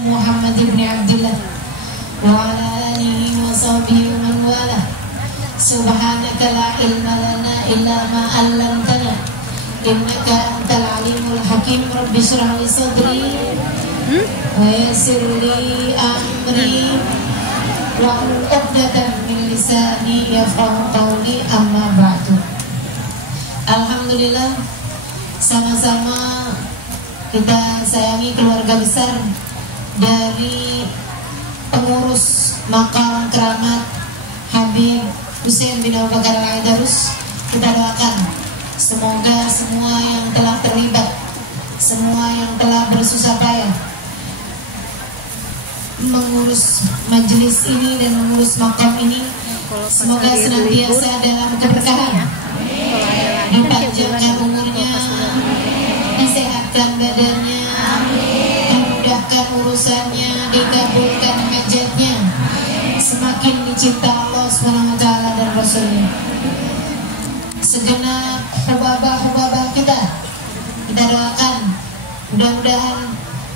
Muhammad ibn Abdullah wa ala alihi wa sahbihi wa man wala. Subhanaka la ilma lana illa ma 'allamtana innaka antal alimul hakim. Rabbi shrah li sadri wa yassir li amri wa hlul 'uqdatam min lisani yafqahu qawli, amma ba'du. Alhamdulillah, sama-sama kita sayangi keluarga besar dari pengurus makam keramat Habib Husain bin Abu Bakar Al-Aidarus. Kita doakan semoga semua yang telah terlibat, semua yang telah bersusah payah mengurus majelis ini dan mengurus makam ini, semoga senantiasa dalam keberkahan, dipanjangkan umurnya, disehatkan badannya, dimudahkan urusannya, dikabulkan hajatnya, semakin dicinta Allah SWT dan Rasulnya. Segenap hubabah-hubabah kita doakan mudah-mudahan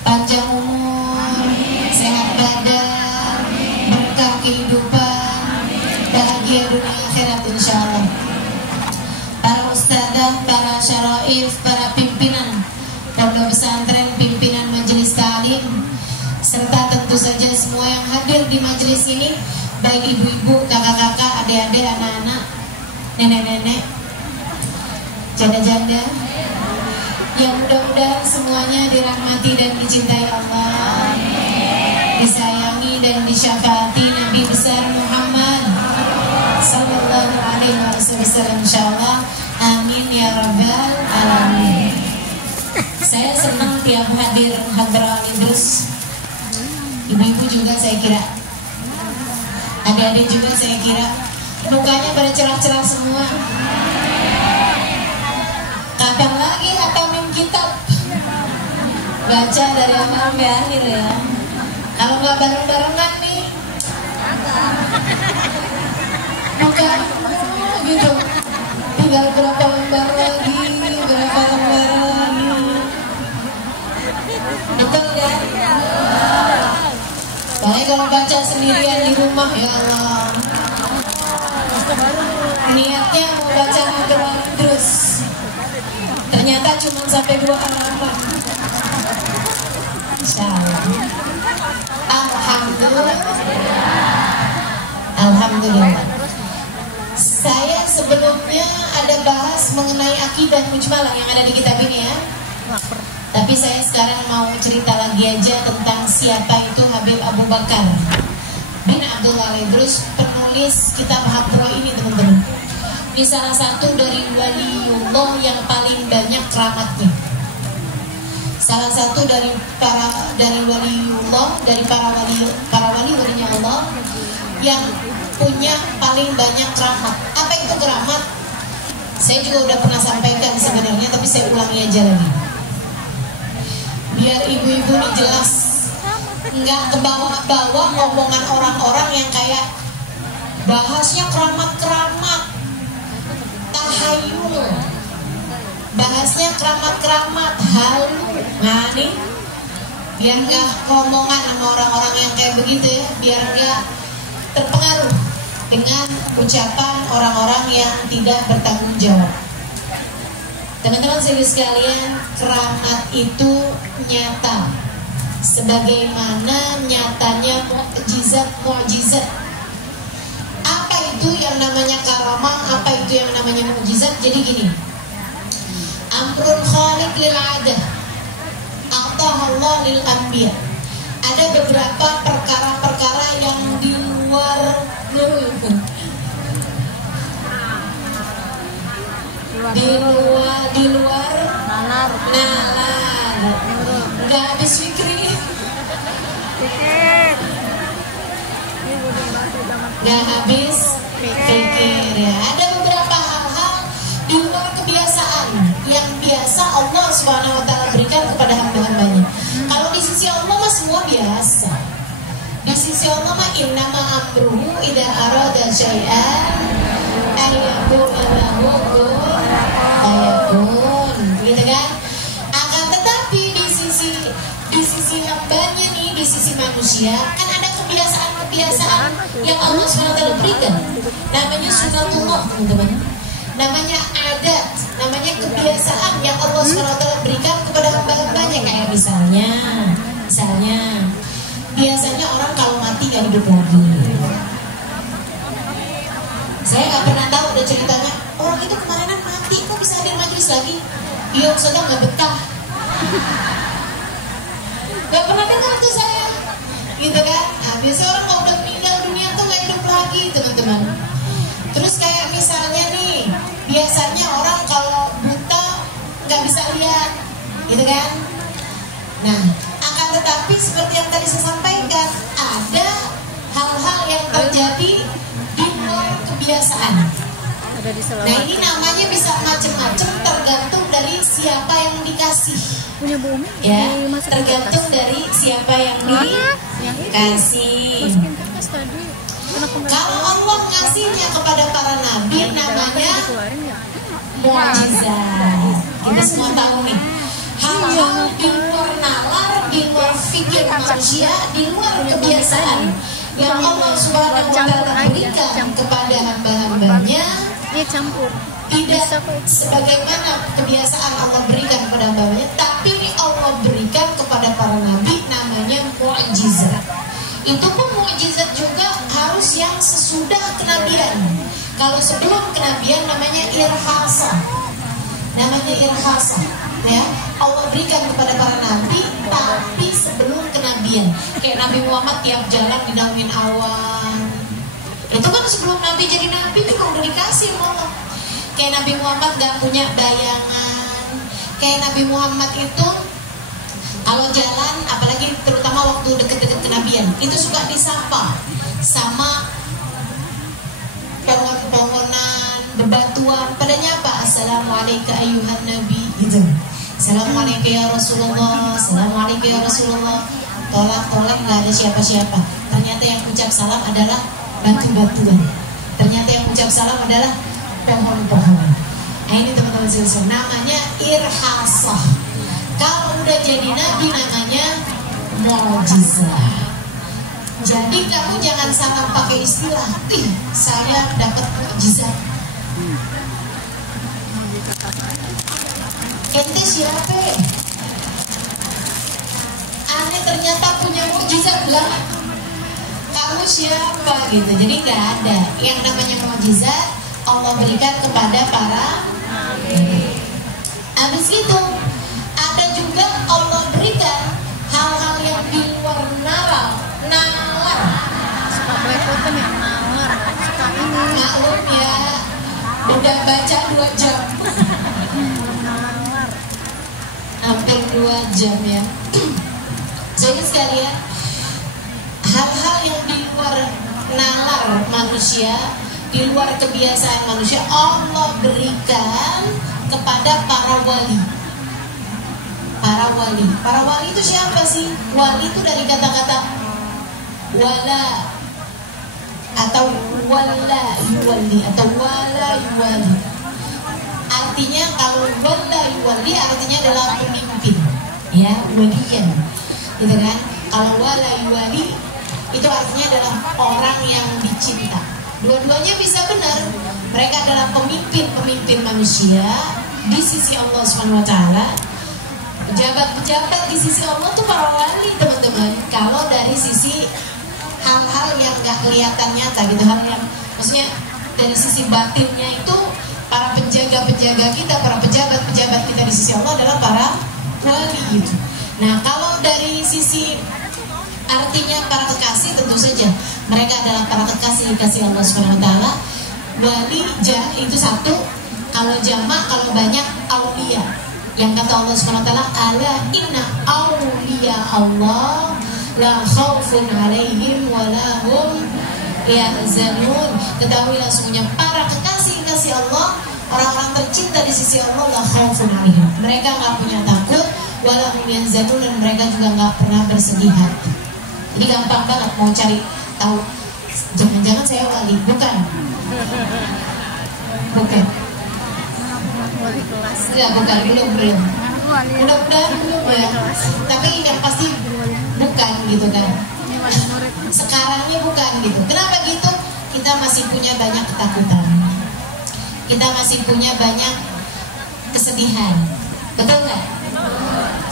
panjang umur, sehat badan, berkah kehidupan, bahagia dunia akhirat insyaallah. Para ustadzah, para syaraif, para pimpinan pondok pesantren, pimpinan majelis ta'lim, serta tentu saja semua yang hadir di majelis ini, baik ibu-ibu, kakak-kakak, adik-adik, anak-anak, nenek-nenek, janda-janda, yang mudah-mudahan semuanya dirahmati dan dicintai Allah, disayangi dan disyafaati Nabi besar Muhammad sallallahu alaihi wasallam insyaallah. Amin ya rabbal alamin. Saya senang tiap hadir Hadra Al-Idrus. Ibu-ibu juga saya kira, adik-adik juga saya kira, mukanya pada cerah-cerah semua. Kapan lagi hatamin kitab? Baca dari awal sampai akhir ya. Kalau nggak bareng-barengan nih, bukan gitu. Tinggal berapa lembar lagi, berapa lembar lagi. Betul kan? Soalnya kalau baca sendirian di rumah, ya Allah, niatnya mau baca Hadra terus, ternyata cuma sampai 2 halaman. Insyaallah. Alhamdulillah. Alhamdulillah. Saya sebelumnya ada bahas mengenai akidah mujmalah yang ada di kitab ini ya. Tapi saya sekarang mau cerita lagi aja tentang siapa itu Habib Abu Bakar bin Abdullah Al-Idrus, penulis kitab Hadra ini teman-teman. Ini salah satu dari waliullah yang paling banyak keramatnya. Salah satu dari waliullah, dari para wali-walinya Allah yang punya paling banyak keramat. Apa itu keramat? Saya juga udah pernah sampaikan sebenarnya, tapi saya ulangi aja lagi biar ibu-ibu nih jelas, nggak kebawa-bawa omongan orang-orang yang kayak bahasnya keramat-keramat, tahayul, bahasnya keramat-keramat, halu. Nah nih, biar nggak omongan sama orang-orang yang kayak begitu ya, biar nggak terpengaruh dengan ucapan orang-orang yang tidak bertanggung jawab. Teman-teman sekalian, keramat itu nyata, sebagaimana nyatanya mukjizat. Apa itu yang namanya karamah? Apa itu yang namanya mukjizat? Jadi gini, amrun khaliq lil adah, Allah lil anbiya. Ada beberapa perkara-perkara yang di luar nalar, nggak habis fikri, nggak habis fikir ya. Ada beberapa hal-hal di luar kebiasaan yang biasa Allah SWT berikan kepada hamba-hambanya. Kalau di sisi Allah mah semua biasa. Di sisi Allah mah innama amruhu idza arada syai'an ayyakuna lahu kun fayakun, gitu kan? Akan tetapi di sisi hambanya nih, di sisi manusia kan ada kebiasaan-kebiasaan yang Allah SWT berikan. Namanya sunatullah, teman-teman. Namanya adat, namanya kebiasaan yang Allah SWT berikan kepada hamba-hambanya. Kayak misalnya biasanya orang kalau mati gak hidup lagi. Saya gak pernah tahu ada ceritanya orang itu kemarinan mati kok bisa hadir majelis lagi. Iya, Ustazah gak betah. Gak pernah dengar tuh saya, gitu kan? Nah, biasa orang kalau udah meninggal dunia tuh gak hidup lagi, teman-teman. Terus kayak misalnya nih, biasanya orang kalau buta gak bisa lihat, gitu kan? Nah, akan tetapi seperti yang tadi saya sampaikan, ada hal-hal yang terjadi di luar kebiasaan. Nah, ini namanya bisa macam-macam, tergantung dari siapa yang dikasih. Ya, tergantung dari siapa yang dikasih. Kalau Allah ngasihnya kepada para nabi, namanya mukjizat. Kita semua tahu nih, hal-hal di luar nalar, di luar fikir manusia, di luar kebiasaan yang Allah Subhanahu wa Ta'ala berikan kepada hamba-hambanya, tidak sebagaimana kebiasaan Allah berikan kepada hamba-hambanya, tapi Allah berikan kepada para nabi, namanya mukjizat. Itu pun mukjizat juga harus yang sesudah kenabian. Kalau sebelum kenabian namanya irhasa. Ya, Allah berikan kepada para nabi tapi sebelum kenabian. Kayak Nabi Muhammad tiap jalan dinaungin awan. Itu kan sebelum Nabi jadi Nabi juga udah dikasih sama Allah. Kayak Nabi Muhammad gak punya bayangan. Kayak Nabi Muhammad itu kalau jalan, apalagi terutama waktu deket-deket kenabian, itu suka disapa sama pohon-pohonan, bebatuan. Padanya apa? Assalamualaikum ayuhan Nabi, gitu. Assalamualaikum ya Rasulullah, Assalamualaikum ya Rasulullah. Tolak-tolak gak ada siapa-siapa. Ternyata yang ucap salam adalah batu-batuan. Ternyata yang ucap salam adalah pohon-pohonan. Nah, ini teman-teman sekalian, namanya irhasah. Kalau udah jadi nabi namanya mukjizat. Jadi kamu jangan salah pakai istilah, saya dapat mukjizat. Ente siapa? Aneh ternyata punya mukjizat lah. Kamu siapa gitu. Jadi nggak ada yang namanya mukjizat Allah berikan kepada para nabi. Habis itu ada juga Allah berikan hal-hal yang di luar nalar. Suka belepotan ya, nalar. Suka ini. Maklum ya, udah baca 2 jam. Nalar. Hampir 2 jam ya. Jadi sekalian, hal-hal yang di luar nalar manusia, di luar kebiasaan manusia, Allah berikan kepada para wali. Para wali itu siapa sih? Wali itu dari kata-kata wala atau wala yuwali atau wala yuwali. Artinya kalau wala yuwali artinya adalah pemimpin, ya, waliyan, gitu kan? Kalau wala yuwali itu artinya adalah orang yang dicinta. Dua-duanya bisa benar. Mereka adalah pemimpin manusia di sisi Allah Subhanahu wa Ta'ala. Pejabat-pejabat di sisi Allah tuh para wali, teman-teman. Kalau dari sisi hal-hal yang gak kelihatan nyata gitu, hal yang maksudnya dari sisi batinnya itu, para penjaga-penjaga kita, para pejabat-pejabat kita di sisi Allah adalah para wali gitu. Nah, kalau dari sisi artinya para kekasih, tentu saja mereka adalah para kekasih Allah Subhanahu wa Ta'ala. Wali itu satu, kalau jamak, kalau banyak aulia. Yang kata Allah Subhanahu wa Ta'ala, ala inna awliya Allah la khaufun alaihim wa lahum yahzanun. Ketahuilah sesungguhnya para kekasih Allah, orang-orang tercinta di sisi Allah, la khaufun alaihim. Mereka gak punya takut, wa lahum yahzanun, dan mereka juga gak pernah bersedih hati. Jadi gampang banget mau cari tahu. Jangan-jangan saya wali, bukan. Wali kelas. Enggak, bukan, belum. Mudah-mudahan belum ya. Tapi yang pasti bukan gitu kan. Sekarangnya bukan gitu. Kenapa gitu? Kita masih punya banyak ketakutan, kita masih punya banyak kesedihan, betul nggak?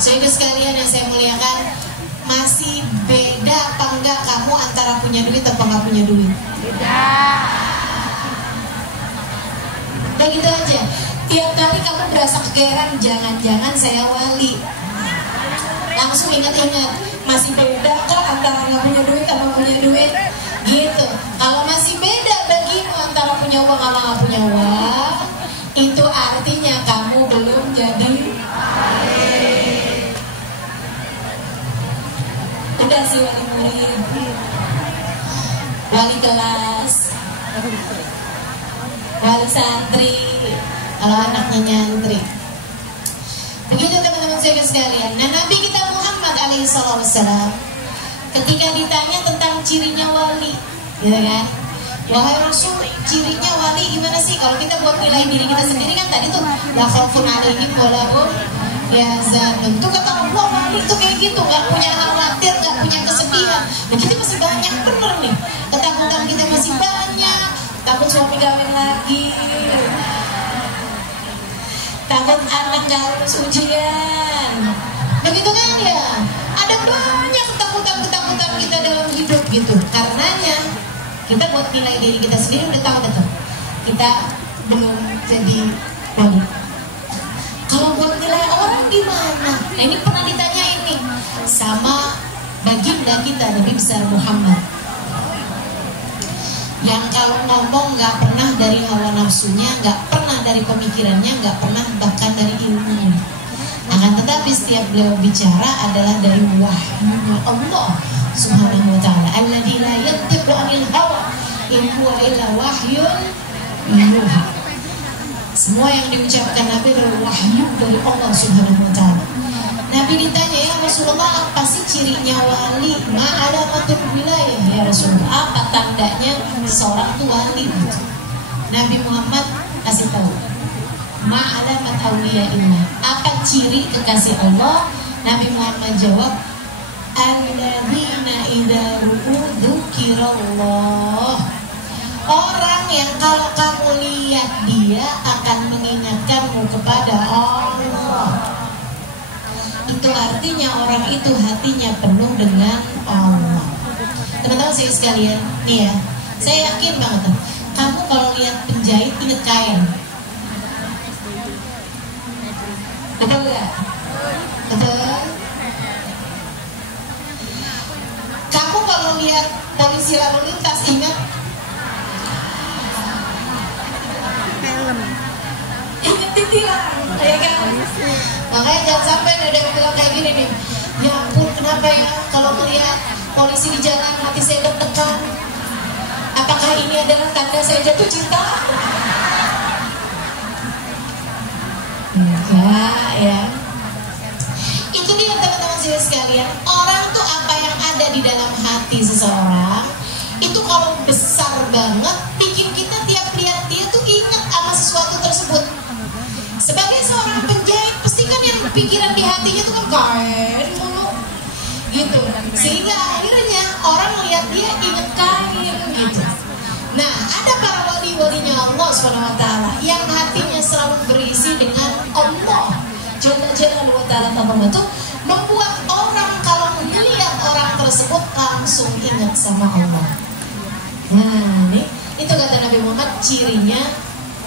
Saudara sekalian yang saya muliakan, masih beda apa enggak kamu antara punya duit atau nggak punya duit? Beda. Ya gitu aja. Tiap kali kamu berasa kegeeran, jangan-jangan saya wali, langsung ingat-ingat, masih beda kok antara nggak punya duit sama punya duit. Gitu. Kalau masih beda bagimu antara punya uang sama nggak punya uang, itu artinya kamu belum jadi udah sih wali murid, wali kelas, wali santri, kalau anaknya nyantri. Begitu teman-teman saya sekalian. Nah, Nabi kita Muhammad alaihissalam ketika ditanya tentang cirinya wali, gitu kan? Wahai Rasul, cirinya wali gimana sih? Kalau kita buat nilai diri kita sendiri kan tadi tuh la khaufun alaihim wa lahum yahzanun. Tuh kata Allah, wali itu kayak gitu, nggak punya khawatir, nggak punya kesedihan. Nah, kita masih banyak bener nih. Ketakutan kita masih banyak. Takut suami kawin lagi, takut anak nggak lulus ujian. Begitu kan ya? Ada banyak ketakutan kita dalam hidup gitu. Karenanya kita buat nilai diri kita sendiri udah tahu betul kita belum jadi wali. Kalau buat nilai orang gimana? Nah, ini pernah ditanya ini sama baginda kita Nabi besar Muhammad, yang kalau ngomong nggak pernah dari hawa nafsunya, nggak pernah dari pemikirannya, nggak pernah bahkan dari ilmunya. Akan tetapi setiap beliau bicara adalah dari wahyu Allah Subhanahu wa ta'ala. Alladzi la yantiqu 'anil hawa in huwa illa wahyun yuha. Semua yang diucapkan Nabi adalah wahyu dari Allah Subhanahu wa ta'ala. Nabi ditanya, ya Rasulullah, apa sih cirinya wali? Ma'alamatul wilayah ya Rasulullah, apa tandanya seorang itu wali? Nabi Muhammad kasih tahu, ma'alamat awliyaillah, apa ciri kekasih Allah? Nabi Muhammad jawab, alladzina idza ru'u dzukirallah, orang yang kalau kamu lihat dia akan mengingatkanmu kepada Allah. Itu artinya orang itu hatinya penuh dengan Allah. Teman-teman saya sekalian, nih ya, saya yakin banget, kamu kalau lihat penjahit ingat kain, betul gak? Betul. Kamu kalau lihat polisi lalu lintas ingat helm, ingat titilan, ya kan? Makanya jangan sampai ada yang bilang kayak gini nih, ya ampun kenapa ya kalau melihat polisi di jalan hati saya deg-degan, apakah ini adalah tanda saya jatuh cinta? Enggak ya. Itu dia teman-teman saya sekalian, orang tuh apa yang ada di dalam hati seseorang itu kalau besar banget bikin kita tiap lihat dia tuh ingat sama sesuatu tersebut. Sebagai seorang penjahit pasti kan yang pikiran di hatinya tuh kan kain mulu gitu, sehingga akhirnya orang lihat dia inget kain gitu. Nah, ada para wali-walinya Allah SWT yang hatinya selalu berisi dengan Allah Jalla wa ta'ala, itu membuat orang kalau melihat orang tersebut langsung ingat sama Allah. Nah, itu kata Nabi Muhammad cirinya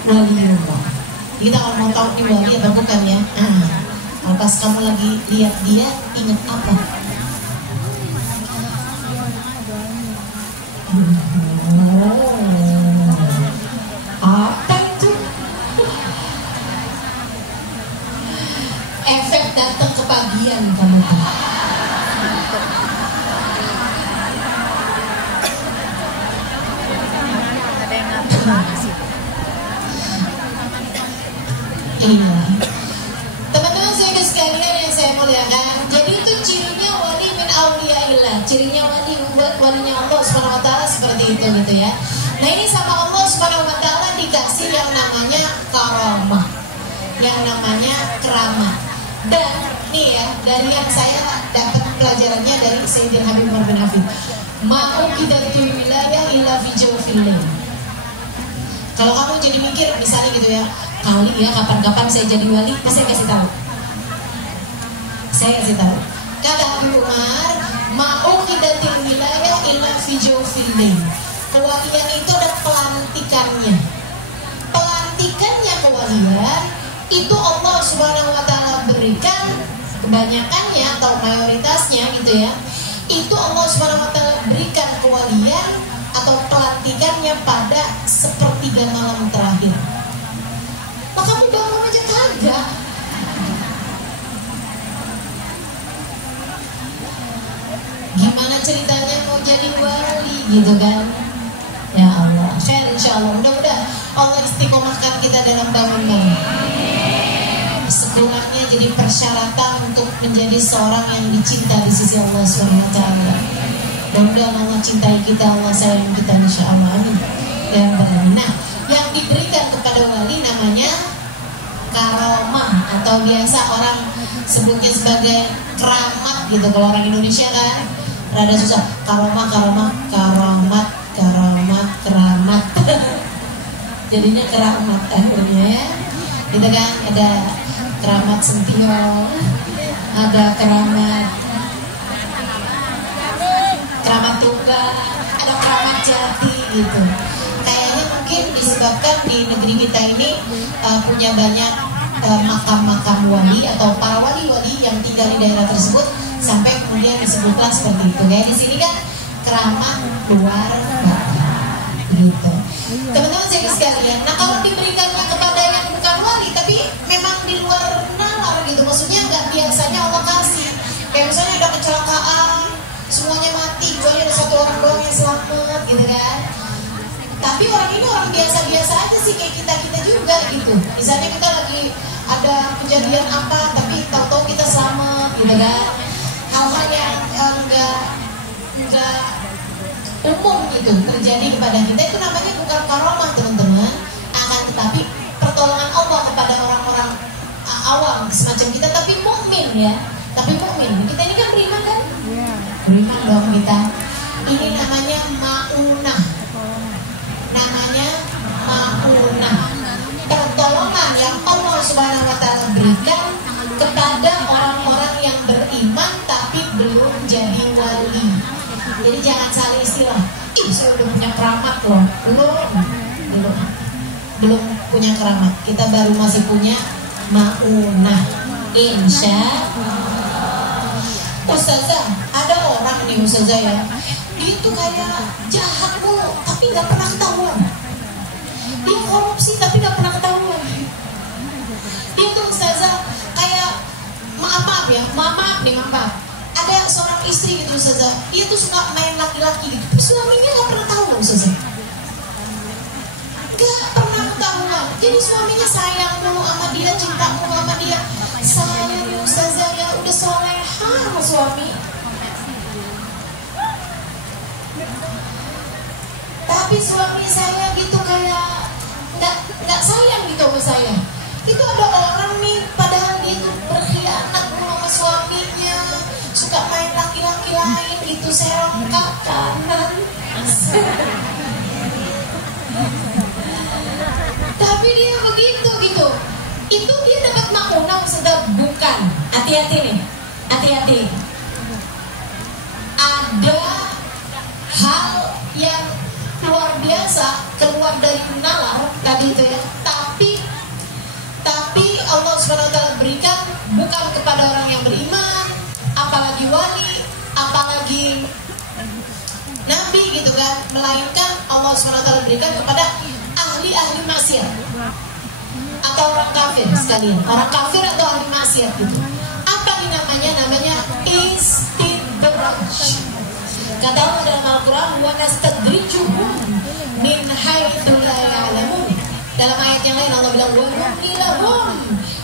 waliullah. Kita kalau mau tahu nih wali apa bukan ya? Kalau pas kamu lagi lihat dia ingat apa? Apa itu? Efek datang kepagian kamu tahu. ada yang ngatur sih. Iya. Teman-teman saya sekalian yang saya muliakan, jadi itu cirinya wali min auliyaillah, cirinya wali buat walinya Allah Subhanahu wa ta'ala seperti itu gitu ya. Nah, ini sama Allah Subhanahu wa ta'ala dikasih yang namanya karamah, yang namanya keramat. Dan nih ya, dari yang saya dapat pelajarannya dari Sayyidina Habib Umar bin Hafid, ma'uqidatul wilayah ila fi jawfil lail. Kalau kamu jadi mikir misalnya gitu ya, kali ya kapan-kapan saya jadi wali, saya kasih tahu. Saya kasih tahu. Kata Habib Umar, ma'uqidatul wilayah ila fi jawfil lail. Kewalian itu ada pelantikannya. Pelantikannya kewalian itu Allah Subhanahu wa taala berikan, kebanyakannya atau mayoritasnya gitu ya. Itu Allah Subhanahu wa taala berikan kewalian atau pelantikannya pada sepertiga malam terakhir. Maka kamu bangun aja kagak. Gimana ceritanya mau jadi wali gitu kan? Ya Allah, khair insyaallah. Mudah-mudahan Allah istiqomahkan kita dalam bangun-bangun. Sekurangnya jadi persyaratan untuk menjadi seorang yang dicinta di sisi Allah SWT. Mudah-mudahan Allah cintai kita, Allah sayang kita insyaallah. Amin. Ya Rabbal Alamin. Nah, yang diberikan kepada wali namanya karomah, atau biasa orang sebutnya sebagai keramat gitu. Kalau orang Indonesia kan rada susah. Karomah, keramat. Jadinya keramat akhirnya ya. Gitu kan, ada keramat Sentio, ada keramat Tunggal, ada keramat Jati gitu. Kayaknya mungkin disebabkan di negeri kita ini punya banyak makam-makam wali atau para wali-wali yang tinggal di daerah tersebut, sampai kemudian disebutlah seperti itu. Kayak di sini kan keramat luar bata gitu. Teman-teman saya sekalian, nah kalau diberikannya kepada yang bukan wali tapi memang di luar nalar gitu, maksudnya nggak biasanya Allah kasih. Kayak misalnya ada kecelakaan, semuanya mati, kecuali ada satu orang doang yang selamat gitu kan. Tapi orang ini orang biasa-biasa aja sih, kayak kita juga gitu. Misalnya kita lagi ada kejadian apa, tapi tahu-tahu kita selamat gitu kan. Hal-hal yang enggak umum gitu terjadi kepada kita, itu namanya bukan karomah teman-teman. Akan tetapi pertolongan Allah kepada orang-orang awam semacam kita, tapi mukmin ya. Tapi mukmin, kita ini kan beriman kan? Beriman dong kita. Ini namanya maunah. Namanya maunah. Pertolongan yang Allah Subhanahu wa taala berikan kepada orang-orang yang beriman tapi belum jadi wali. Jadi jangan salah istilah. Ih, saya udah punya keramat loh. Belum punya keramat. Kita baru masih punya maunah. Insya Ustazah, ada orang nih Ustazah ya, dia tuh kayak jahat mulu tapi gak pernah ketahuan. Dia korupsi tapi gak pernah ketahuan. Dia tuh Ustazah kayak maaf nih. Ada seorang istri gitu Ustazah, dia tuh suka main laki-laki gitu, tapi suaminya gak pernah tahu Ustazah. Gak pernah ketahuan. Jadi suaminya sayang mulu sama dia, cinta mulu sama dia. Sayang Ustazah ya, udah soleha sama suami, tapi suami saya gitu kayak nggak sayang gitu sama saya. Itu ada orang nih, padahal dia tuh berkhianat mulu sama suaminya, suka main laki-laki lain gitu, serongkak kanan. Tapi dia begitu gitu. Itu dia dapat maunah sudah bukan. Hati-hati nih, hati-hati. Ada hal yang luar biasa keluar dari nalar tadi itu ya. Tapi Allah SWT berikan bukan kepada orang yang beriman, apalagi wali, apalagi nabi gitu kan, melainkan Allah SWT berikan kepada ahli-ahli maksiat atau orang kafir sekalian, orang kafir atau ahli maksiat gitu. Apa nih namanya? Namanya istidraj. Kata Allah dalam Al-Quran, wa nastadrijuhum min haitsu la ya'lamun. Dalam ayat yang lain Allah bilang, wa numli lahum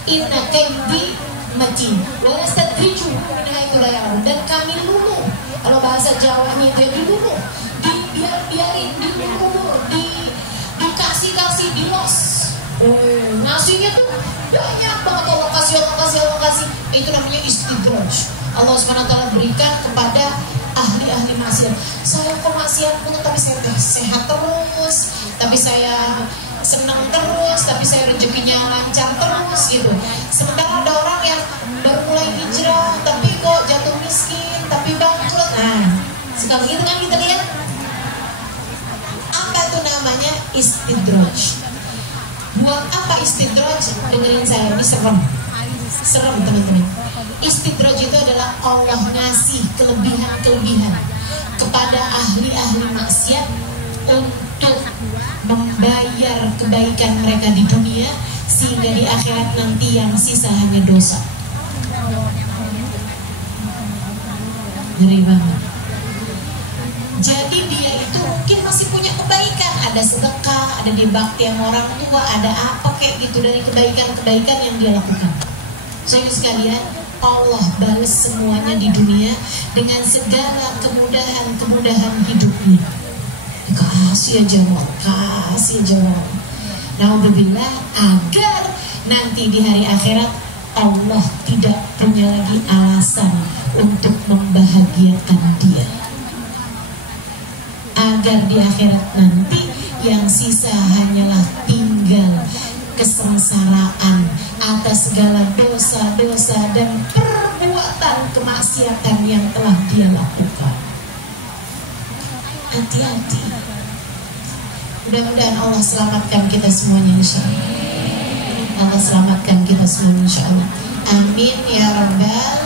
inna kaidi matin. Wa nastadrijuhum min haitsu la ya'lamun. Dan kami luluh. Kalau bahasa Jawanya itu ya diluluh, biarin diluluh, dikasih dilos. Nasinya itu banyak banget Allah kasih. Itu namanya istidraj. Allah SWT berikan kepada ahli-ahli maksiat. Saya kok maksiat pun, tapi saya sehat terus, tapi saya senang terus, tapi saya rezekinya lancar terus gitu. Sementara ada orang yang baru mulai hijrah, tapi kok jatuh miskin, tapi bangkrut. Nah, sekali gitu kan kita lihat. Apa itu namanya istidraj? Buat apa istidraj? Dengerin saya, ini serem teman-teman. Istidraj itu adalah Allah ngasih kelebihan-kelebihan kepada ahli-ahli maksiat untuk membayar kebaikan mereka di dunia, sehingga di akhirat nanti yang sisa hanya dosa. Ngeri banget. Jadi dia itu mungkin masih punya kebaikan, ada sedekah, ada dibakti sama orang tua, ada apa kayak gitu dari kebaikan-kebaikan yang dia lakukan. Saudara sekalian, Allah balas semuanya di dunia dengan segala kemudahan-kemudahan hidupnya. Kasih aja Allah. Naudzubillah, agar nanti di hari akhirat Allah tidak punya lagi alasan untuk membahagiakan dia. Agar di akhirat nanti yang sisa hanyalah tinggal kesengsaraan atas segala dosa-dosa dan perbuatan kemaksiatan yang telah dia lakukan. Hati-hati. Mudah-mudahan Allah selamatkan kita semuanya, insyaallah. Allah selamatkan kita semuanya, insyaallah. Amin ya rabbal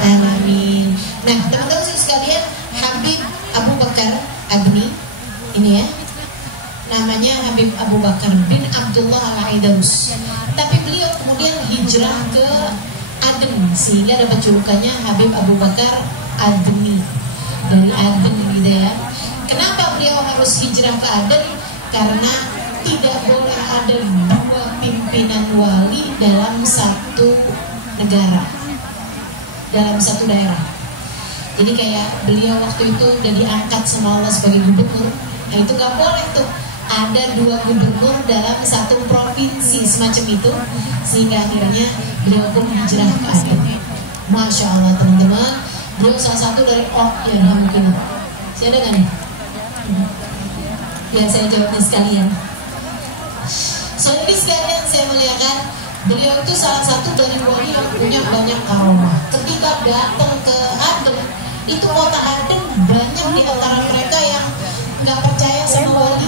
alamin. Nah, teman-teman sekalian, Habib Abu Bakar Adni ini ya, namanya Habib Abu Bakar bin Abdullah Al-Aidarus. Tapi beliau kemudian hijrah ke Aden, sehingga dapat julukannya Habib Abu Bakar Adni, dari Aden gitu ya. Kenapa beliau harus hijrah ke Aden? Karena tidak boleh ada dua pimpinan wali dalam satu negara, dalam satu daerah. Jadi kayak beliau waktu itu udah diangkat sama Allah sebagai gubernur. Nah itu gak boleh tuh ada dua gubernur dalam satu provinsi semacam itu, sehingga akhirnya beliau pun hijrah ke Aden. Masya Allah teman-teman, beliau salah satu dari ya mungkin. Saya ada gak nih? Biar saya jawabnya sekalian. Saudari sekalian, saya muliakan, beliau itu salah satu dari wali yang punya banyak karomah. Ketika datang ke Aden, itu kota Aden, banyak di antara mereka yang nggak percaya sama wali.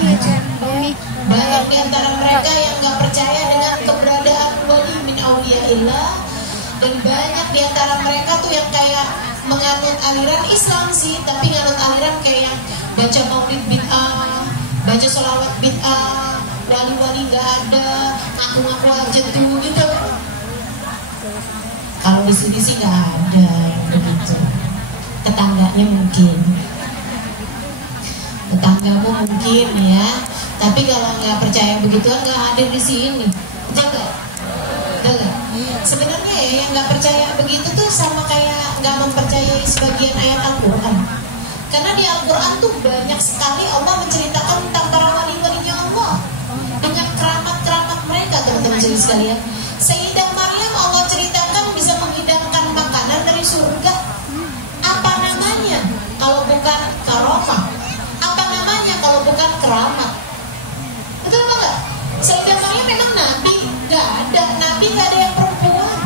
Banyak di antara mereka yang nggak percaya dengan keberadaan wali min auliyaillah, dan banyak di antara mereka tuh yang kayak menganut aliran Islam sih, tapi nganut aliran kayak yang baca maulid bid'ah, baca sholawat bid'ah, wali-wali nggak ada, ngaku-ngaku aja tuh gitu. Kalau di sini sih nggak ada begitu. Tetangganya mungkin, tetanggamu mungkin ya. Tapi kalau nggak percaya begituan nggak hadir di sini, jaga. Sebenarnya ya yang nggak percaya begitu tuh sama kayak nggak mempercayai sebagian ayat Al-Quran. Karena di Al-Quran tuh banyak sekali Allah menceritakan tentang para wali-walinya Allah dengan keramat-keramat mereka, teman-teman sekalian. Sayyidah Maryam Allah ceritakan bisa menghidangkan makanan dari surga. Apa namanya kalau bukan karomah? Apa namanya kalau bukan keramat? Betul apa enggak? Sayyidah Maryam memang nabi? Gak ada. Nabi gak ada yang perempuan.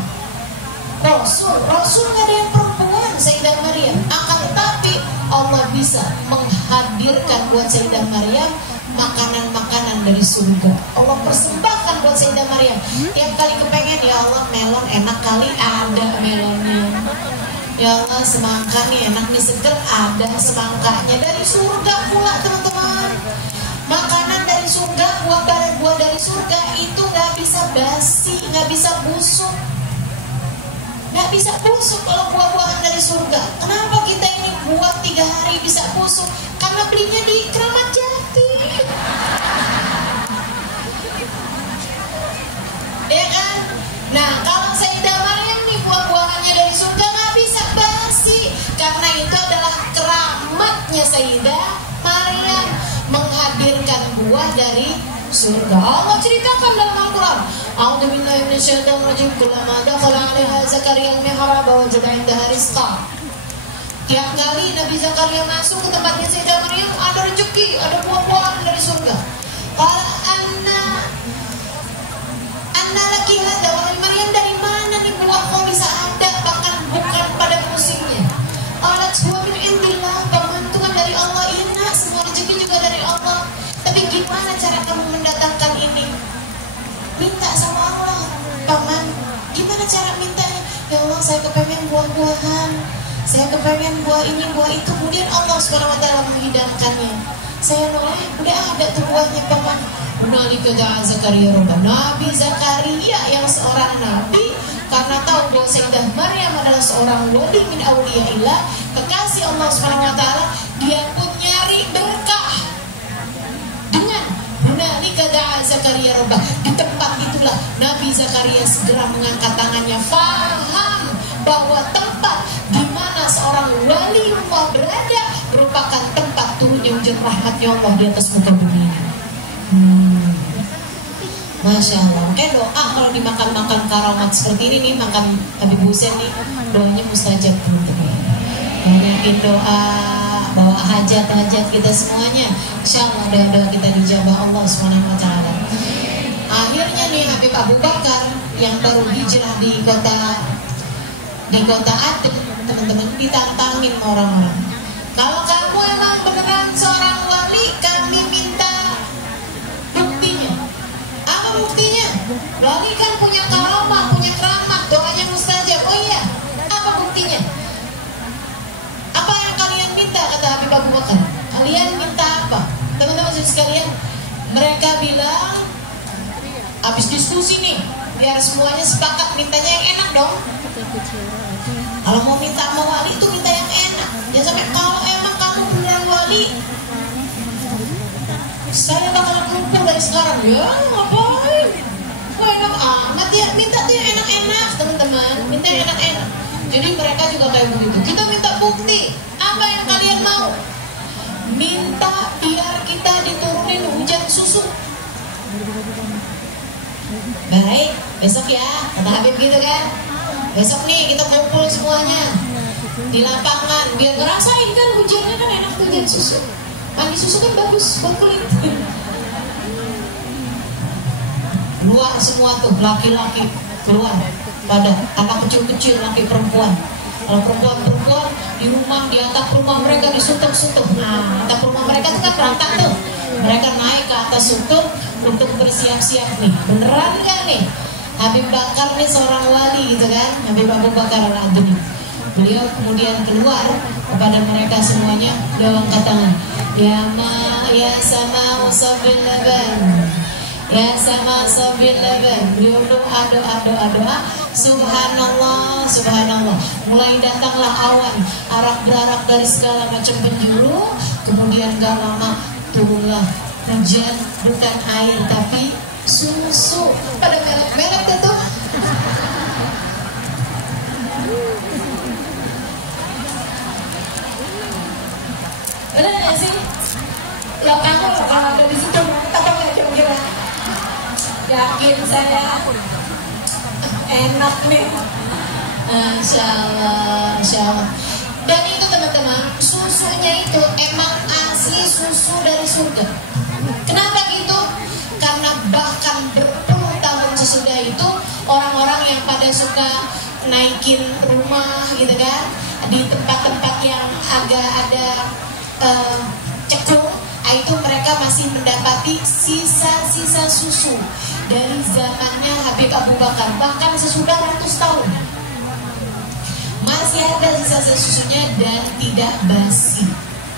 Rasul gak ada yang perempuan. Sayyidah Maryam. Akan tetapi Allah bisa menghadirkan buat Sayyidah Maryam makanan-makanan dari surga. Allah persembahkan buat Sayyidah Maryam. Tiap kali kepengen, ya Allah melon enak kali, ada melonnya. Ya Allah semangka nih enak nih, seger, ada semangkanya dari surga pula teman-teman. Makanan dari surga, buah dari surga itu nggak bisa basi, nggak bisa busuk. Nggak bisa busuk kalau buah-buahan dari surga. Kenapa kita ini buah 3 hari bisa busuk? Karena belinya di Keramat Jati. Ya kan? Nah kalau Sayyidah Maryam nih buah-buahannya dari surga nggak bisa basi. Karena itu adalah keramatnya Sayyidah Maryam, menghadirkan buah buah dari surga. Allah ceritakan dalam Al-Quran. A'udzubillahi minasyaitonir rajim. Kullama dakhala 'alaiha Zakaria al-mihrab wajada 'indaha rizqa. Tiap kali Nabi Zakaria masuk ke tempatnya Sayyidah Maryam, ada rezeki, ada buah-buahan dari surga. Qala anna laki hadza, wahai Maryam, dari mana nih buah kau bisa ada, bahkan bukan pada musimnya. Qalat huwa min indillah, pembentukan dari Allah. Inna, semua rezeki juga dari Allah. Tapi gimana cara kamu mendatangkan ini? Minta sama Allah, paman. Gimana cara mintanya? Ya Allah, saya kepengen buah-buahan, saya kepengen buah ini, buah itu. Kemudian Allah SWT menghidangkannya. Saya noleh, udah ada tuh buahnya, paman. Hunalika da'a Zakaria rabbah. Nabi Zakaria yang seorang nabi, karena tahu bahwa Sayyidah Maryam adalah seorang wali min awliyaillah, kekasih Allah SWT, dia pun nyari berkah dengan hunalika da'a Zakaria rabbah. Di tempat itulah Nabi Zakaria segera mengangkat tangannya, faham bahwa tempat di mana seorang wali Allah berada merupakan tempat turunnya hujan rahmatnya Allah di atas muka bumi. Masya Allah. Kayak doa kalau dimakan-makan karamat seperti ini nih, makan Habib Hussein nih, doanya mustajab teman-teman. Banyakin doa, bawa hajat-hajat kita semuanya. Insya Allah doa-doa kita dijabah Allah SWT. Akhirnya nih Habib Abu Bakar yang baru hijrah di kota Aden, teman-teman, ditantangin orang-orang. Kalau kamu emang beneran seorang wali, kami minta buktinya. Apa buktinya? Wali kan punya karamah, punya keramat, doanya mustajab. Oh iya, apa buktinya? Apa yang kalian minta, kata Habib Abu Bakar? Kalian minta apa? Teman-teman sekalian, mereka bilang, habis diskusi nih, biar semuanya sepakat, mintanya yang enak dong. Kalau mau minta sama wali itu minta yang enak. Jangan sampai kalau emang kamu beneran wali, saya bakal kumpul dari sekarang. Ya ngapain? Kok enak amat ya? Minta tuh yang enak-enak, teman-teman. Minta yang enak-enak. Jadi mereka juga kayak begitu. Kita minta bukti. Apa yang kalian mau? Minta biar kita diturunin hujan susu. Baik, besok ya, kata Habib gitu kan. Besok nih kita kumpul semuanya di lapangan, biar ngerasain kan hujannya kan enak tuh, hujan susu. Mandi susu kan bagus buat kulit. Keluar semua tuh, laki-laki keluar, pada anak kecil-kecil, laki perempuan. Kalau perempuan di rumah, di atap rumah mereka disutup-sutup. Nah, atap rumah mereka tuh kan berantak tuh. Mereka naik ke atas sutup untuk bersiap-siap nih. Beneran gak nih? Habib Bakar nih seorang wali gitu kan, Habib Abu Bakar al-Adni. Beliau kemudian keluar kepada mereka semuanya, beliau angkat tangan. Ya sama usabil laban, ya sama usabil laban. Beliau doa. Subhanallah, subhanallah. Mulai datanglah awan, arak-berarak dari segala macam penjuru. Kemudian gak lama turunlah hujan, bukan air tapi susu. Pada merek-merek itu. Benar nggak sih? Lo kamu kalau ada di situ tetap nggak kira-kira? Yakin saya enak nih. Insya Allah. Dan itu teman-teman, susunya itu emang asli susu dari surga. Kenapa gitu? Karena bahkan berpuluh tahun sesudah itu, orang-orang yang pada suka naikin rumah gitu kan, di tempat-tempat yang agak ada cekung, itu mereka masih mendapati sisa-sisa susu dari zamannya Habib Abu Bakar. Bahkan sesudah ratus tahun masih ada sisa-sisa susunya dan tidak basi.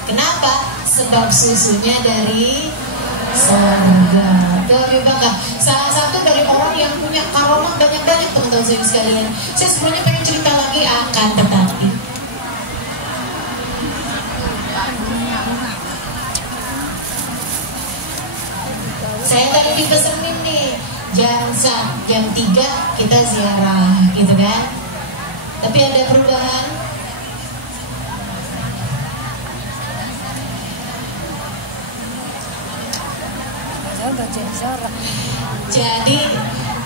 Kenapa? Sebab susunya dari surga. Tuh Habib Bakar, salah satu dari orang yang punya karomah banyak-banyak, teman-teman saya sekalian. Saya sebenarnya pengen cerita lagi, akan tetapi saya tadi dipesenin nih jam 3 kita ziarah gitu kan. Tapi ada perubahan. udah jadi jorok. Jadi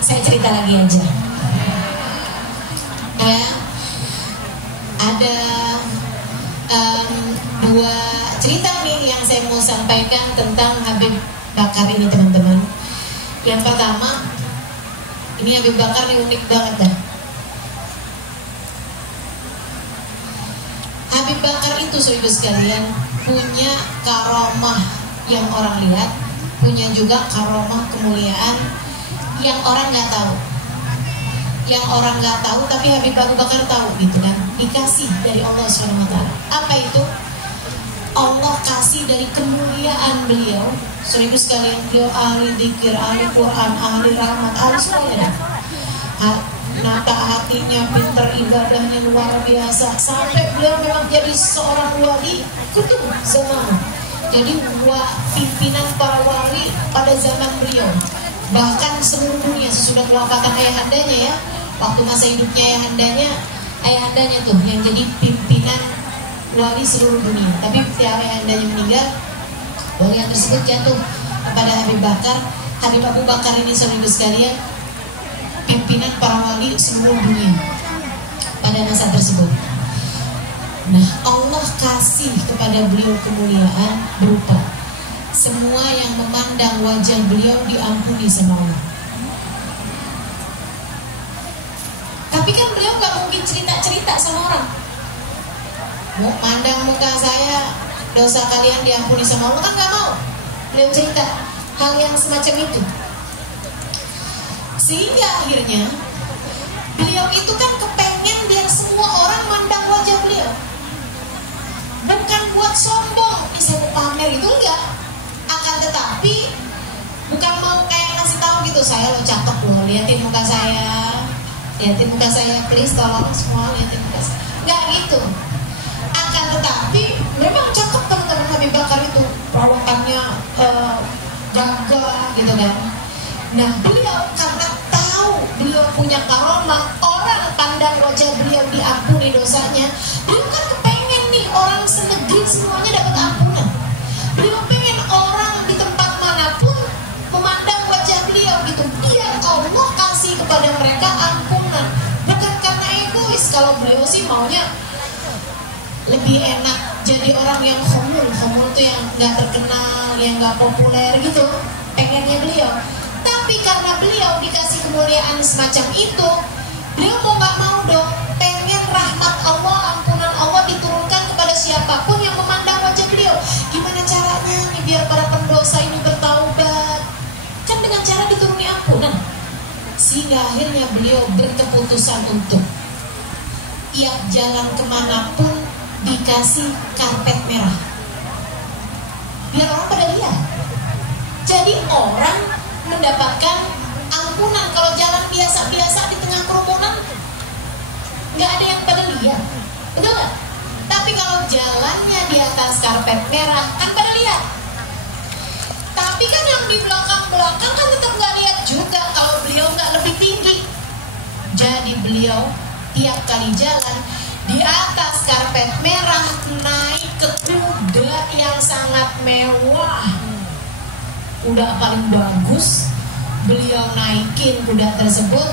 saya cerita lagi aja. Ya, ada dua cerita nih yang saya mau sampaikan tentang Habib Bakar ini, teman-teman. Yang pertama, ini Habib Bakar ini unik banget dah. Habib Bakar itu, saudara sekalian, punya karomah yang orang lihat, punya juga karomah kemuliaan yang orang nggak tahu. Yang orang nggak tahu, tapi Habib Bakar tahu, gitu kan? Dikasih dari Allah SWT. Apa itu? Allah kasih dari kemuliaan beliau. Saudara sekalian, beliau ahli dzikir, ahli Quran, ahli rahmat, ahli semuanya. Nata hatinya, pinter ibadahnya luar biasa. Sampai beliau memang jadi seorang wali kutub zaman. Jadi pimpinan para wali pada zaman beliau. Bahkan seluruh dunia sesudah kewafatan ayahandanya ya. Waktu masa hidupnya ayahandanya tuh yang jadi pimpinan wali seluruh dunia. Tapi ketika ayahandanya meninggal, walian tersebut jatuh kepada Habib Bakar. Habib Abu Bakar ini, saudara sekalian, pimpinan para wali seluruh dunia pada masa tersebut. Nah, Allah kasih kepada beliau kemuliaan berupa semua yang memandang wajah beliau diampuni sama Allah. Tapi kan beliau gak mungkin cerita-cerita sama orang. Mau pandang muka saya, dosa kalian diampuni sama Allah, kan gak mau. Beliau cerita hal yang semacam itu. Sehingga akhirnya beliau itu kan kepengen biar semua orang mandang wajah beliau. Bukan buat sombong, ini saya mau pamer itu enggak. Akan tetapi bukan mau kayak ngasih tahu gitu, saya lo cakep loh, liatin muka saya, please tolong semua liatin muka saya. Enggak gitu. Akan tetapi memang cakep teman-teman Habib Bakar itu, perawakannya gagah gitu kan. Nah, beliau karena tahu beliau punya karomah, orang pandang wajah beliau diampuni dosanya. Beliau kan kepengen nih orang senegeri semuanya dapat ampunan. Beliau pengen orang di tempat manapun memandang wajah beliau gitu, biar Allah kasih kepada mereka ampunan. Bukan karena egois. Kalau beliau sih maunya lebih enak jadi orang yang khomul itu yang nggak terkenal, yang nggak populer gitu, pengennya beliau. Tapi karena beliau dikasih kemuliaan semacam itu, beliau mau gak mau dong pengen rahmat Allah, ampunan Allah diturunkan kepada siapapun yang memandang wajah beliau. Gimana caranya nih biar para pendosa ini bertaubat? Kan dengan cara dituruni ampunan. Sehingga akhirnya beliau berkeputusan untuk tiap jalan kemanapun dikasih karpet merah, biar orang pada lihat. Jadi orang mendapatkan ampunan. Kalau jalan biasa-biasa di tengah kerumunan nggak ada yang pada lihat, betul nggak? Tapi kalau jalannya di atas karpet merah kan pada lihat. Tapi kan yang di belakang-belakang kan tetap nggak lihat juga kalau beliau nggak lebih tinggi. Jadi beliau tiap kali jalan di atas karpet merah naik ke kuda yang sangat mewah, kuda paling bagus. Beliau naikin kuda tersebut.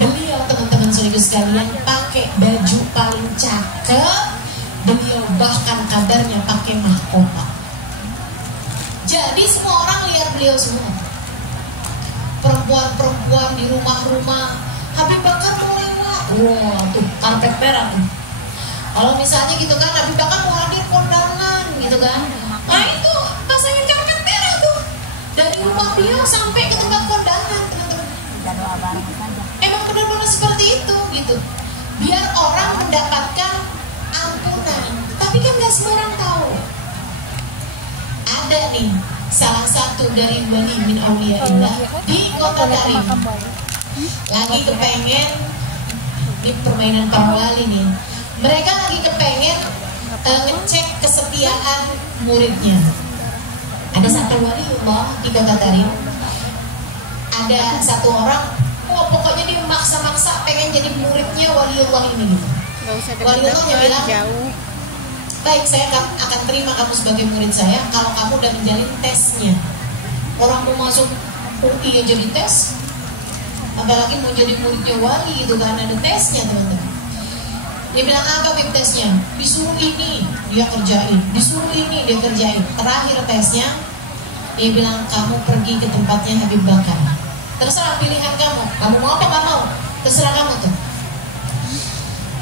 Beliau, teman-teman saudara sekalian, pakai baju paling cakep. Beliau bahkan kabarnya pakai mahkota. Jadi semua orang lihat beliau semua. Perempuan-perempuan di rumah-rumah, Habib Bakar mau lewat, wah tuh karpet merah tuh. Kalau misalnya gitu kan, Habib Bakar mau hadir kondangan gitu kan, nah itu pasangin karpet merah tuh dari rumah beliau sampai ke tempat kondangan, teman-teman. Emang benar-benar seperti itu gitu, biar orang mendapatkan ampunan. Tapi kan gak semua orang tahu. Ada nih salah satu dari wali min auliyaillah di kota Tarim, lagi kepengen, ini permainan para wali nih, mereka lagi kepengen ngecek kesetiaan muridnya. Ada satu waliullah di kota Tarim, ada satu orang, pokoknya dia maksa-maksa pengen jadi muridnya waliullah ini gitu. Waliullahnya bilang, jauh. Baik, saya akan terima kamu sebagai murid saya kalau kamu udah menjalin tesnya. Orang mau masuk UI aja dites, apalagi mau jadi muridnya wali gitu kan, ada tesnya teman-teman. Dia bilang apa Bib tesnya? Disuruh ini dia kerjain, disuruh ini dia kerjain. Terakhir tesnya dia bilang kamu pergi ke tempatnya Habib Bakar. Terserah pilihan kamu, kamu mau apa nggak mau, terserah kamu tuh.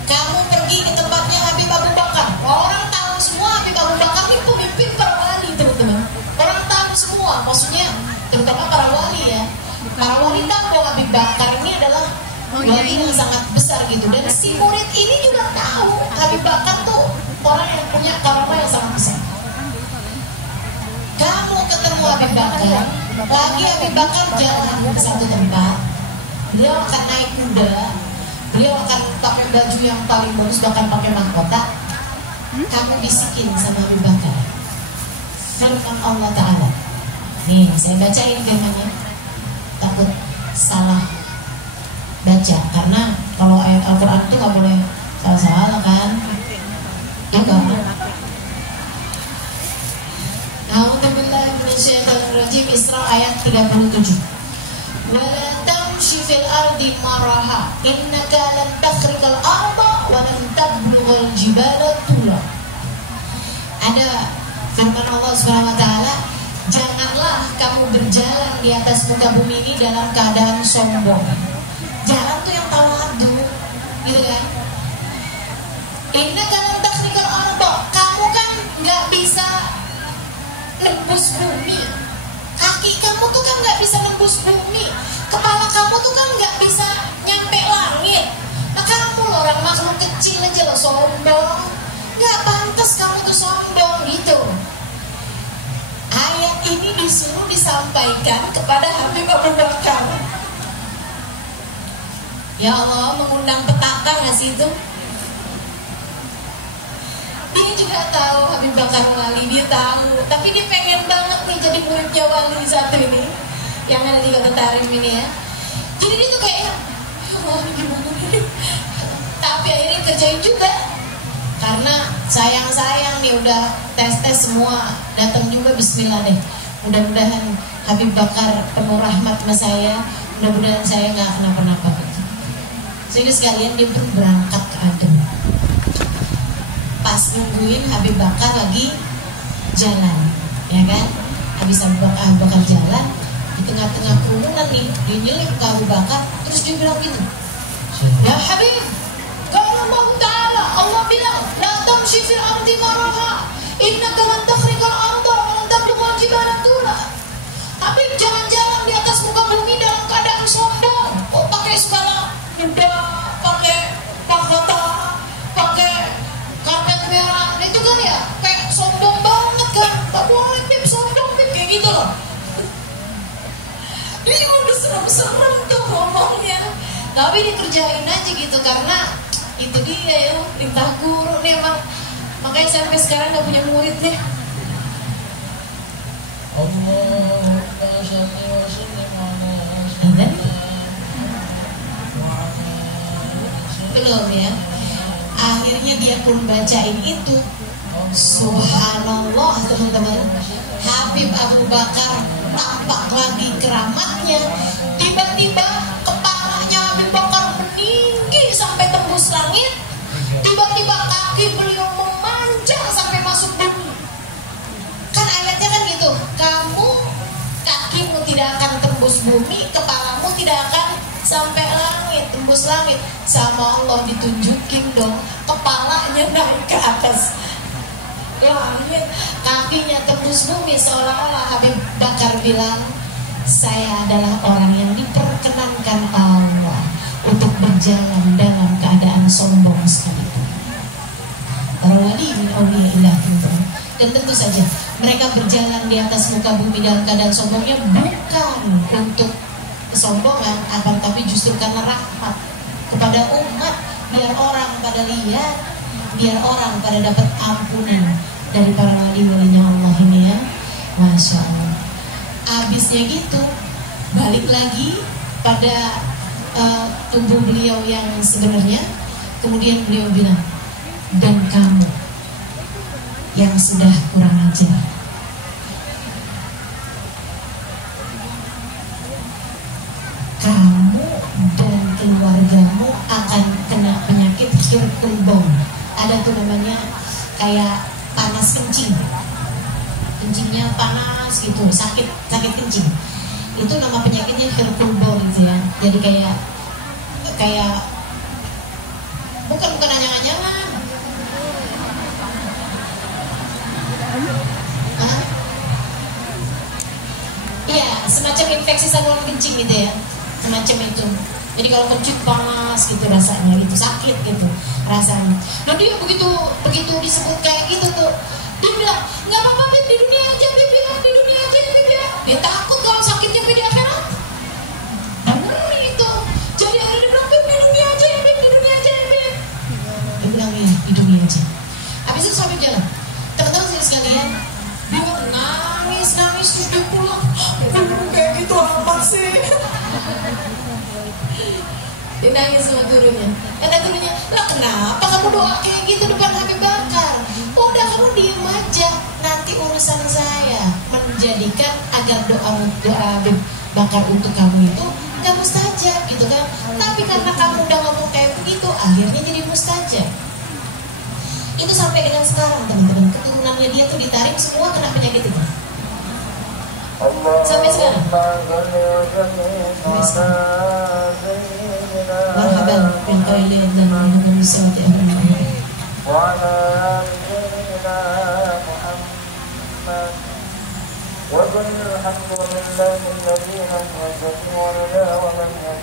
Kamu pergi ke tempatnya Habib Abu Bakar. Orang tahu semua Habib Abu Bakar ini pemimpin para wali teman-teman. Orang tahu semua, maksudnya terutama para wali ya. Para wali tahu Habib Bakar ini adalah wali yang sangat besar gitu. Dan si murid ini juga tahu Habib Bakar tuh orang yang punya karama yang sangat besar. Kamu ketemu Habib Bakar, lagi Habib Bakar jalan ke satu tempat, beliau akan naik kuda, beliau akan pakai baju yang paling bagus, bahkan pakai mahkota. Kamu bisikin sama Habib Bakar firman Allah Ta'ala. Nih, saya bacain firmannya, takut salah baca, karena kalau ayat Al-Quran itu gak boleh salah-salah kan. Juga A'udzubillahi minasyaitonirrajim, Isra ayat 37. Wala tamshi fil ardi maraha innaka lan takhriqal arda wa lan tablughal jibala tula. Ada firman Allah Subhanahu wa taala, janganlah kamu berjalan di atas muka bumi ini dalam keadaan sombong. Jalan tuh yang tawadu, gitu kan? Innaka lan takhriqal arda, kamu kan nggak bisa nembus bumi. Kaki kamu tuh kan nggak bisa nembus bumi. Kepala kamu tuh kan nggak bisa nyampe langit. Nah kamu loh orang makhluk kecil aja loh sombong. Nggak pantas kamu tuh sombong gitu. Ayat ini disuruh disampaikan kepada Habib Abu Bakar. Ya Allah, mengundang petaka nggak sih itu? Dia juga tahu Habib Bakar wali, dia tahu. Tapi dia pengen banget nih jadi muridnya wali satu ini, yang ada di Kota Tarim ini ya. Jadi dia tuh kayak, oh gimana nih? Tapi akhirnya kerjain juga. Karena sayang-sayang nih udah tes-tes semua, datang juga bismillah deh. Mudah-mudahan Habib Bakar penuh rahmat sama saya. Mudah-mudahan saya nggak kenapa-napa gitu. Jadi sekalian dia pun berangkat ke Adem. Pas nungguin Habib Bakar lagi jalan, ya kan? Habis Habib Bakar jalan, di tengah-tengah kerumunan nih, dia nyelip ke Habib Bakar, terus dia bilang gitu, ya Habib, kalau Allah Ta'ala, Allah bilang, la tamshi fil ardi maraha, innaka lan takhriqal arda wa lan tablughal jibala tula. Habib, jangan jalan di atas muka bumi dalam keadaan sombong. Kok pakai segala kuda, pakai mahkota, pakai karpet merah, nah itu kan ya kayak sombong banget kan. Tak boleh Bib, sombong Bib, kayak gitu loh. Dia udah serem-serem tuh ngomongnya. Tapi dikerjain aja gitu, karena itu dia ya, perintah guru nih emang. Makanya sampai sekarang gak punya murid deh. Belum ya. Akhirnya dia pun bacain itu. Subhanallah teman-teman, Habib Abu Bakar tampak lagi keramatnya. Tiba-tiba kepalanya Habib Bakar meninggi sampai tembus langit. Tiba-tiba kaki beliau memanjang sampai masuk bumi. Kan ayatnya kan gitu, kamu kakimu tidak akan tembus bumi, kepalamu tidak akan sampai langit, tembus langit. Sama Allah ditunjukin dong, kepalanya naik ke atas langit, kakinya tembus bumi. Seolah-olah Habib Bakar bilang, saya adalah orang yang diperkenankan Allah untuk berjalan dalam keadaan sombong sekalipun. Para wali min auliyaillah, teman-teman. Dan tentu saja mereka berjalan di atas muka bumi dalam keadaan sombongnya bukan untuk kesombongan, akan tapi justru karena rahmat kepada umat, biar orang pada lihat, biar orang pada dapat ampunan dari para wali-walinya Allah ini ya. Masya Allah. Abisnya gitu, balik lagi pada tubuh beliau yang sebenarnya. Kemudian beliau bilang, dan kamu yang sudah kurang ajar, Herkulbon. Ada tuh namanya kayak panas kencing, kencingnya panas gitu, sakit kencing. Itu nama penyakitnya Herkulbon gitu ya. Jadi kayak bukan anyangan-anyangan. Iya, semacam infeksi saluran kencing gitu ya, semacam itu. Jadi kalau kencing panas gitu rasanya, gitu sakit gitu rasanya. Nah dia begitu disebut kayak gitu tuh, dia bilang nggak apa-apa Beb, di dunia aja Beb ya, di dunia aja Beb ya. Dia takut kalau sakitnya di akhirat. Bener itu. Jadi akhirnya dia bilang Beb, di dunia aja ya Beb, di dunia aja ya Beb. Dia bilang ya di dunia aja. Habis itu sampai jalan, teman-teman sekalian, dia nangis terus dia pulang. Kayak gitu amat sih. Dia nangis sama gurunya. Kata gurunya, lah kenapa kamu doa kayak gitu depan Habib Bakar? Udah kamu diem aja, nanti urusan saya menjadikan agar doa Habib Bakar untuk kamu itu gak mustajab gitu kan. Tapi karena kamu udah ngomong kayak begitu, akhirnya jadi mustajab. Itu sampai dengan sekarang teman-teman, keturunannya dia tuh ditarik semua kena penyakit itu. Sampai sekarang. Marhaban bil qailin dan Muhammad sallallahu alaihi wasallam.